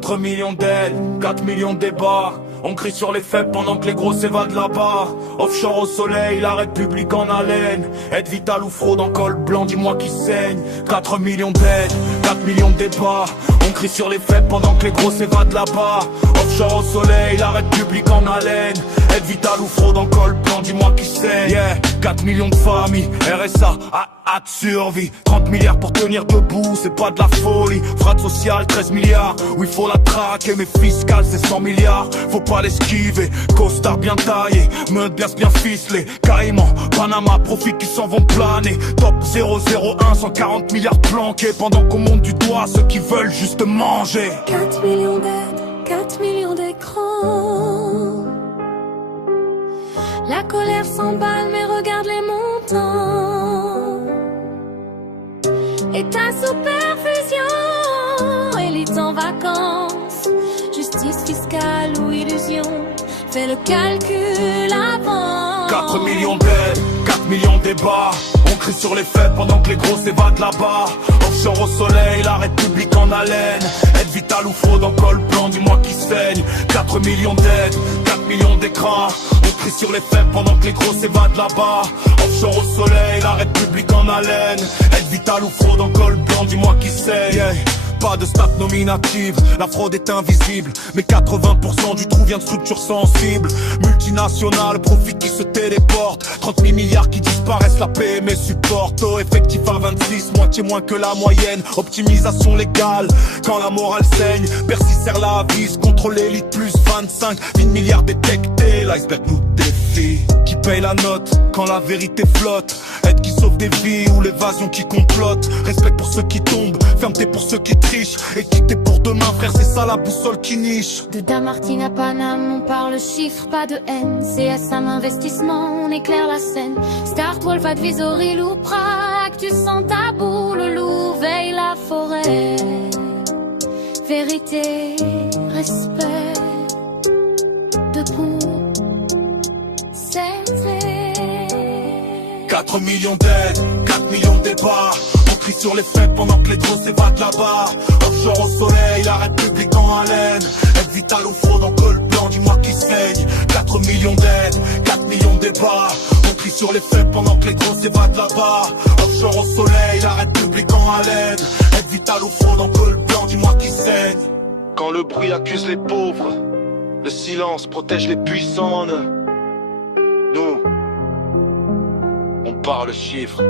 4 millions d'aides, 4 millions de débats. On crie sur les faibles pendant que les gros s'évadent là-bas. Offshore au soleil, la République en haleine. Aide vitale ou fraude en col blanc, dis-moi qui saigne. 4 millions d'aides, 4 millions de débats. On crie sur les faibles pendant que les gros s'évadent là-bas. Offshore au soleil, la République en haleine. Aide vitale ou fraude en col blanc, dis-moi qui saigne. 4 millions de familles, RSA, de survie. 30 milliards pour tenir debout, c'est pas de la folie. Fraude sociale, 13 milliards, oui faut la traquer. Mais fiscale, c'est 100 milliards, faut pas l'esquiver. Costard bien taillé, meute bien ficelé. Caïman, Panama, profit qui s'en vont planer. Top 001, 140 milliards planqués. Pendant qu'on monte du doigt ceux qui veulent juste manger. 4 millions d'aides, 4 millions d'écrans. La colère s'emballe mais regarde les montants. État sous perfusion, élite en vacances. Justice fiscale ou illusion, fais le calcul avant. 4 millions d'aides, 4 millions de débats. On crie sur les faibles pendant que les gros s'évadent là-bas. Offshore au soleil, la République en haleine. Aide vitale ou fraude en col blanc, dis-moi qui saigne. 4 millions d'aides, 4 millions d'écrans. On crie sur les faibles pendant que les gros s'évadent là-bas. Offshore au soleil, la République en haleine. Aide vitale ou fraude en col blanc, dis-moi qui saigne. Pas de stats nominatives, la fraude est invisible. Mais 80% du trou vient de structures sensibles. Multinationales, profit qui se téléporte. 30 000 milliards qui disparaissent, la PME supporte. Taux effectif à 26, moitié moins que la moyenne. Optimisation légale, quand la morale saigne. Bercy serre la vis, contre l'élite plus 25. 20 milliards détectés, l'iceberg nous défie. Qui paye la note, quand la vérité flotte. Aide qui sauve des vies ou l'évasion qui complote. Respect pour ceux qui tombent, fermeté pour ceux qui trichent. Équité pour demain, frère, c'est ça la boussole qui niche. De Damartine à Paname, on parle chiffres, pas de haine. CSM Investissement, on éclaire la scène. Start, Wolf, Advisory, loup, Prague. Tu sens ta boule, le loup veille la forêt. Vérité, respect, debout, c'est vrai. 4 millions d'aides, 4 millions de débats. On crie sur les faibles pendant que les gros s'évadent là-bas. Offshore au soleil, la République en haleine. Aide vitale ou fraude en col blanc, dis-moi qui saigne. 4 millions d'aides, 4 millions de débats. On crie sur les faibles pendant que les gros s'évadent là-bas. Offshore au soleil, la République en haleine. Aide vitale ou fraude en col blanc, dis-moi qui saigne. Quand le bruit accuse les pauvres, le silence protège les puissants. Nous, on parle chiffres.